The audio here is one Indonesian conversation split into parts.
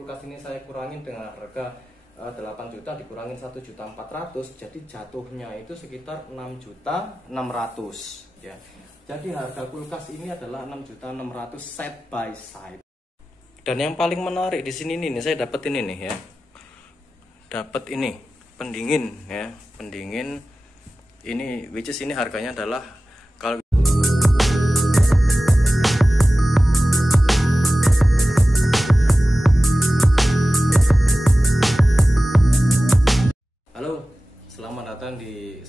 kulkas ini saya kurangin dengan harga 8 juta dikurangin 1.400.000, jadi jatuhnya itu sekitar 6.600.000 ya. Jadi harga kulkas ini adalah 6.600.000 side by side. Dan yang paling menarik di sini nih, saya dapat ini nih ya. Dapat ini pendingin ya, pendingin ini, which is ini harganya adalah kalau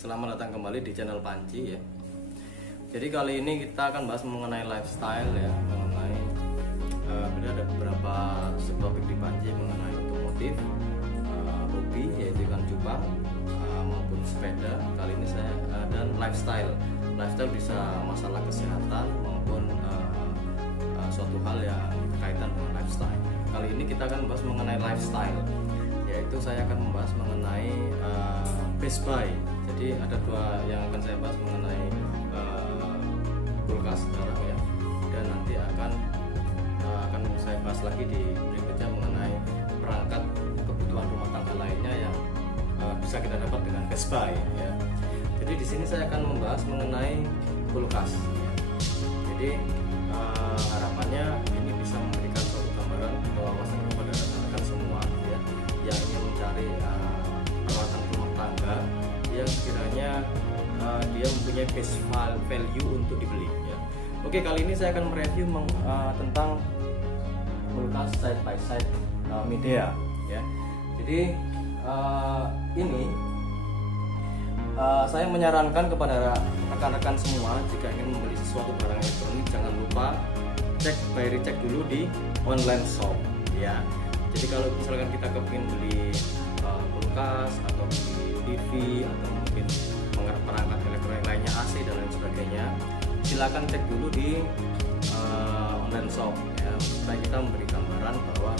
selamat datang kembali di channel Panci ya. Jadi kali ini kita akan bahas mengenai lifestyle ya, mengenai ada beberapa subtopik di Panci mengenai otomotif, hobi yaitu ikan cupang maupun sepeda. Kali ini saya dan lifestyle bisa masalah kesehatan maupun suatu hal yang berkaitan dengan lifestyle. Kali ini kita akan bahas mengenai lifestyle, yaitu saya akan membahas mengenai Best Buy. Jadi ada dua yang akan saya bahas mengenai kulkas sekarang ya, dan nanti akan saya bahas lagi di berikutnya mengenai perangkat kebutuhan rumah tangga lainnya yang bisa kita dapat dengan Best Buy ya. Jadi di sini saya akan membahas mengenai kulkas ya. Jadi harapannya ini bisa memberikan suatu gambaran wawasan kepada rekan-rekan semua ya, yang ingin mencari peralatan rumah tangga yang sekiranya dia mempunyai base value untuk dibeli ya. Oke, kali ini saya akan mereview tentang kulkas side by side Midea ya. Jadi ini saya menyarankan kepada rekan-rekan semua, jika ingin membeli sesuatu barang elektronik jangan lupa by recheck dulu di online shop ya. Jadi kalau misalkan kita kepingin beli kulkas atau beli TV atau mungkin perangkat elektronik lainnya, AC dan lain sebagainya, silakan cek dulu di online shop ya, supaya kita memberi gambaran bahwa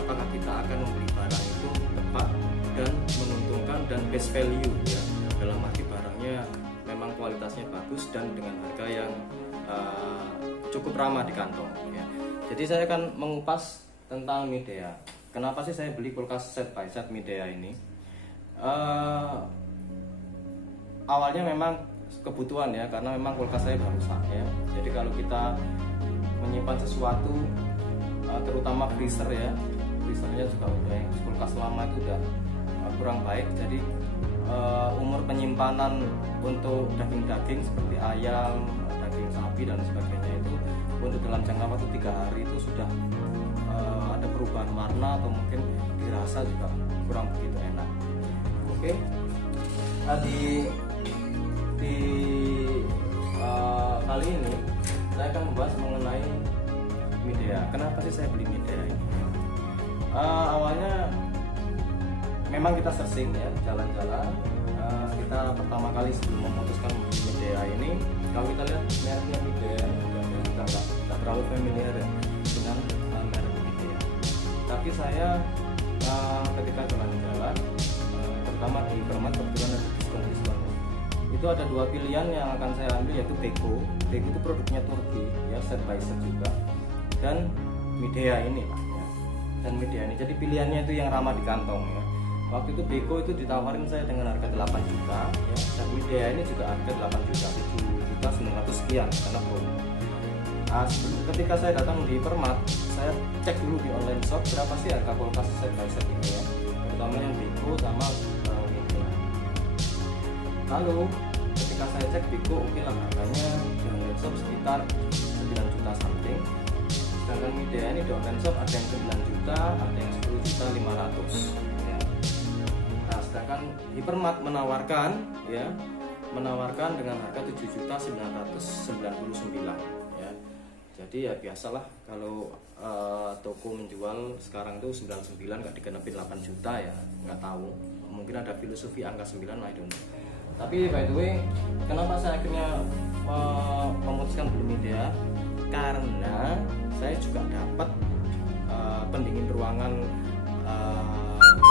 apakah kita akan membeli barang itu tepat dan menguntungkan dan best value ya, dalam arti barangnya memang kualitasnya bagus dan dengan harga yang cukup ramah di kantong ya. Jadi saya akan mengupas tentang Midea. Kenapa sih saya beli kulkas set by set Midea ini? Awalnya memang kebutuhan ya, karena memang kulkas saya baru rusak ya. Jadi kalau kita menyimpan sesuatu, terutama freezer ya, freezernya juga udah, kulkas lama itu udah kurang baik. Jadi umur penyimpanan untuk daging-daging seperti ayam, daging sapi dan sebagainya itu untuk dalam jangka waktu 3 hari itu sudah ada perubahan warna atau mungkin dirasa juga kurang begitu enak. Oke, kali ini saya akan membahas mengenai Midea. Kenapa sih saya beli Midea ini? Awalnya memang kita searching ya, jalan-jalan. Kita pertama kali sebelum memutuskan membeli Midea ini, kalau kita lihat mereknya Midea kita nggak terlalu familiar ya dengan merek Midea. Tapi saya ketika jalan-jalan, terutama di Permat kebetulan ada diskon-diskon. Itu ada dua pilihan yang akan saya ambil, yaitu Beko. Beko itu produknya Turki ya, set by set juga, dan Midea ini lah ya. Dan Midea ini jadi pilihannya itu yang ramah di kantong ya. Waktu itu Beko itu ditawarin saya dengan harga 8 juta ya, dan Midea ini juga harga 8 juta, 7.900 sekian karena promo. Ketika saya datang di Permat, saya cek dulu di online shop berapa sih harga kulkas set by set ini ya, terutama yang Beko sama Midea. Lalu ketika saya cek Beko, oke lah harganya di online shop sekitar 9 juta something. Sedangkan Midea ini di online shop ada yang 9 juta, ada yang 10.500.000 ya. Nah, sedangkan Hypermart menawarkan dengan harga 7.999.000 ya. Jadi ya biasalah kalau toko menjual sekarang tuh 99 nggak digenepin 8 juta ya, nggak tahu, mungkin ada filosofi angka 9, I don't know. Tapi by the way, kenapa saya akhirnya memutuskan beli Midea? Karena saya juga dapat pendingin ruangan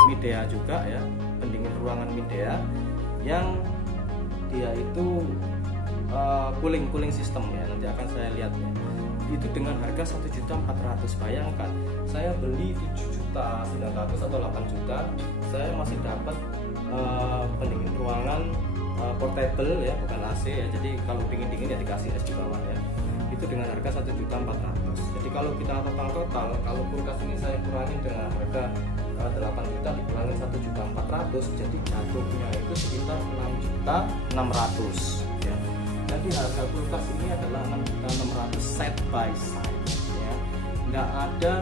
Midea juga ya, pendingin ruangan Midea yang dia itu cooling system ya, nanti akan saya lihat ya. itu dengan harga 1.400.000. Bayangkan saya beli 7.900.000 atau 8 juta, saya masih dapat pendingin ruangan portable ya, bukan AC ya. Jadi kalau dingin-dingin ya dikasih es di bawah ya. Itu dengan harga 1.400.000. Jadi kalau kita total, kalau kulkas ini saya kurangin dengan harga 8 juta dikurangin 1.400.000, jadi jatuhnya itu sekitar 6.600.000 ya. Jadi harga kulkas ini adalah 6.600.000 set by side ya. Nggak ada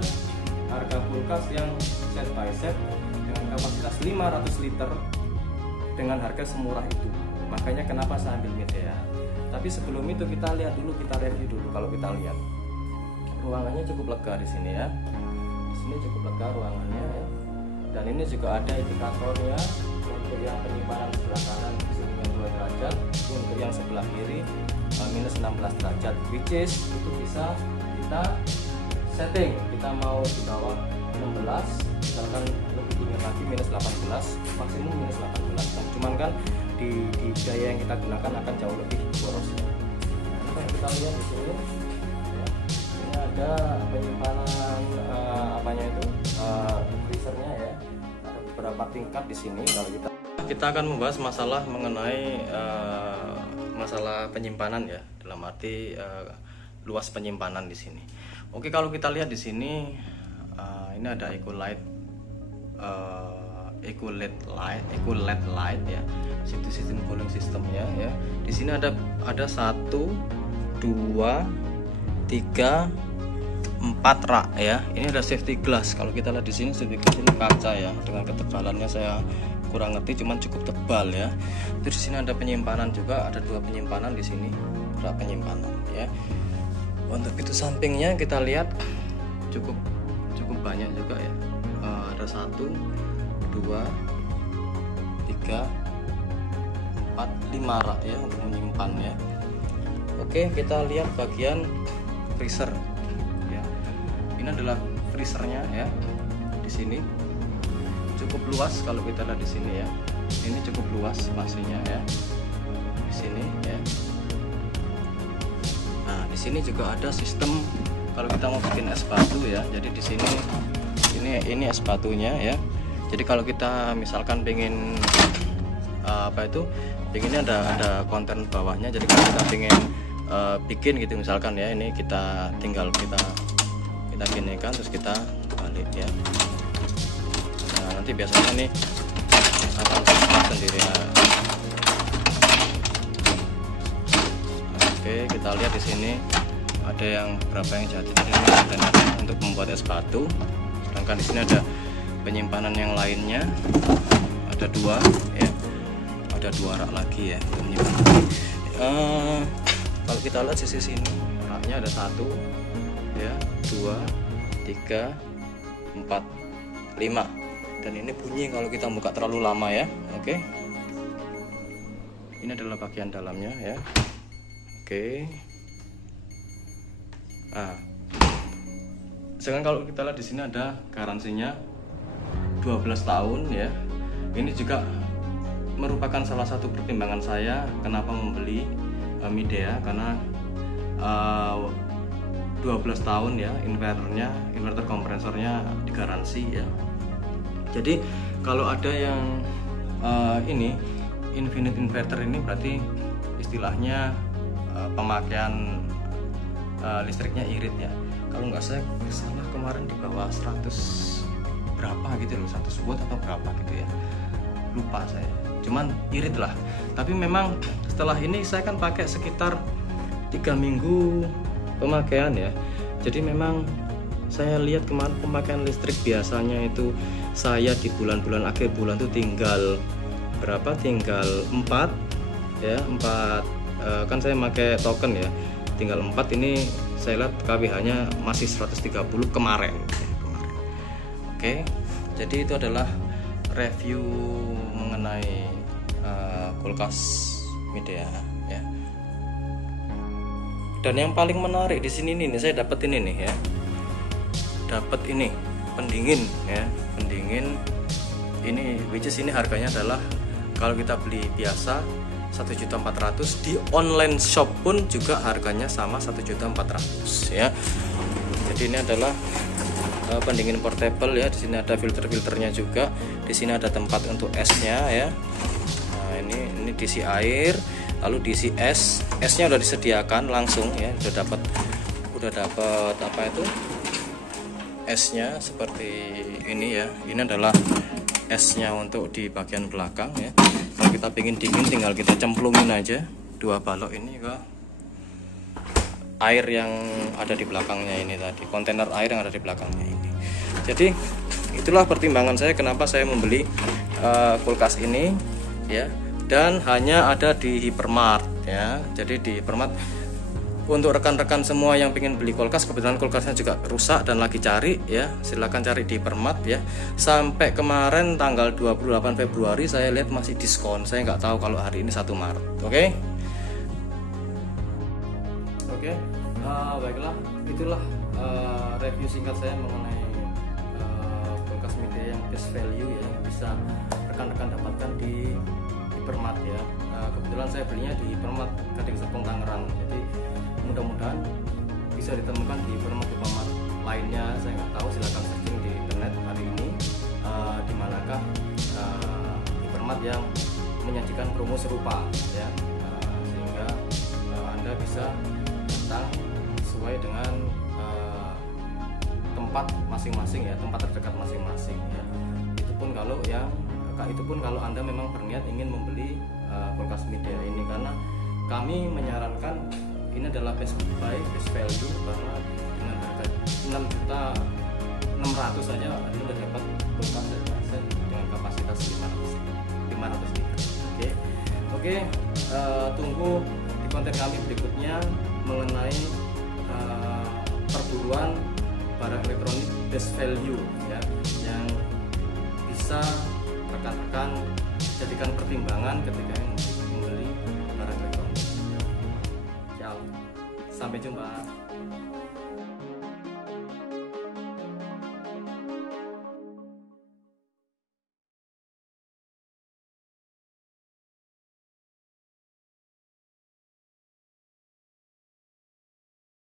harga kulkas yang set by set dengan kapasitas 500 liter dengan harga semurah itu. Makanya kenapa saya ambil Midea. Tapi sebelum itu kita lihat dulu, kita review dulu. Kalau kita lihat ruangannya cukup lega di sini ya. Di sini cukup lega ruangannya ya. Dan ini juga ada indikatornya untuk yang penyimpanan sebelah kanan di sini yang 2 derajat, untuk yang sebelah kiri minus 16 derajat, which is itu bisa kita setting. Kita mau di bawah 16, misalkan lebih dingin lagi minus 18, maksimum minus 18. Dan cuman kan di daya yang kita gunakan akan jauh lebih boros ya. Nah, yang kita lihat di sini ya, ini ada penyimpanan apanya itu freezernya ya. Ada beberapa tingkat di sini. Kalau kita akan membahas masalah mengenai masalah penyimpanan ya, dalam arti luas penyimpanan di sini. Oke, kalau kita lihat di sini ini ada EcoLed light ya, sistem cooling systemnya ya. Di sini ada 1, 2, 3, 4 rak ya. Ini ada safety glass. Kalau kita lihat di sini safety glass ini kaca ya, dengan ketebalannya saya kurang ngerti, cuman cukup tebal ya. Terus di sini ada penyimpanan juga, ada 2 penyimpanan di sini, rak penyimpanan ya. Untuk pintu sampingnya kita lihat cukup banyak juga ya. Ada 1, 2, 3, 4, 5 rak ya untuk menyimpan ya. Oke, kita lihat bagian freezer ya. Ini adalah freezernya ya. Di sini cukup luas kalau kita lihat di sini ya. Ini cukup luas pastinya ya. Di sini ya. Nah, di sini juga ada sistem kalau kita mau bikin es batu ya. Jadi di sini ini es batunya ya. Jadi kalau kita misalkan pengen pengennya ada konten bawahnya. Jadi kalau kita pengen bikin gitu misalkan ya, ini kita tinggal kita ginikan terus kita balik ya. Nah, nanti biasanya ini akan terbuka sendiri ya. Oke, kita lihat di sini ada yang berapa yang jadi. Jadi ini ada untuk membuat es batu. Sedangkan di sini ada penyimpanan yang lainnya, ada 2 ya, ada 2 rak lagi ya untuk menyimpan. Kalau kita lihat sisi sini raknya ada 1 ya, 2, 3, 4, 5, dan ini bunyi kalau kita buka terlalu lama ya. Oke, ini adalah bagian dalamnya ya. Oke, nah sedangkan kalau kita lihat di sini ada garansinya 12 tahun ya. Ini juga merupakan salah satu pertimbangan saya kenapa membeli Midea, karena 12 tahun ya inverter kompresornya digaransi ya. Jadi kalau ada yang ini infinite inverter ini berarti istilahnya pemakaian listriknya irit ya. Kalau nggak saya salah kemarin di bawah 100 berapa gitu loh, 100 watt atau berapa gitu ya, lupa saya, cuman irit lah. Tapi memang setelah ini saya kan pakai sekitar 3 minggu pemakaian ya. Jadi memang saya lihat kemarin pemakaian listrik biasanya itu saya di bulan-bulan akhir bulan tuh tinggal berapa, tinggal 4 ya, 4 kan saya pakai token ya, tinggal 4. Ini saya lihat KWH nya masih 130 kemarin. Oke, jadi itu adalah review mengenai kulkas Midea ya. Dan yang paling menarik di sini nih, saya dapat ini nih ya, dapat ini pendingin ya, pendingin ini, which is ini harganya adalah kalau kita beli biasa 1.400.000. Di online shop pun juga harganya sama 1.400.000 ya. Jadi ini adalah pendingin portable ya. Di sini ada filternya juga. Di sini ada tempat untuk esnya ya. Nah, ini diisi air, lalu diisi es. Esnya udah disediakan langsung ya. Udah dapat apa itu? Esnya seperti ini ya. Ini adalah esnya untuk di bagian belakang ya. Kalau kita pengen dingin tinggal kita cemplungin aja 2 balok ini ke air yang ada di belakangnya ini tadi, kontainer air yang ada di belakangnya ini. Jadi itulah pertimbangan saya kenapa saya membeli kulkas ini ya, dan hanya ada di Hypermart ya. Jadi di Hypermart untuk rekan-rekan semua yang ingin beli kulkas, kebetulan kulkasnya juga rusak dan lagi cari ya, silahkan cari di Hypermart ya. Sampai kemarin tanggal 28 Februari saya lihat masih diskon. Saya nggak tahu kalau hari ini 1 Maret. Oke. Baiklah, itulah review singkat saya mengenai kulkas Midea yang best value ya, yang bisa rekan-rekan dapatkan di Hypermart ya. Kebetulan saya belinya di Hypermart Gading Serpong Tangerang. Jadi mudah-mudahan bisa ditemukan di Hypermart lainnya. Saya nggak tahu, silahkan searching di internet hari ini di manakah Hypermart yang menyajikan promo serupa ya, sehingga Anda bisa datang sesuai dengan tempat masing-masing ya, tempat terdekat masing-masing ya. Itu pun kalau Anda memang berniat ingin membeli kulkas Midea ini, karena kami menyarankan ini adalah best buy, best value, karena dengan harga 6.600.000 saja Anda sudah dapat kulkas dengan kapasitas 500 liter. Oke, tunggu di konten kami berikutnya mengenai perburuan barang elektronik best value ya, yang bisa rekan-rekan jadikan pertimbangan ketika membeli barang elektronik. Ciao, sampai jumpa.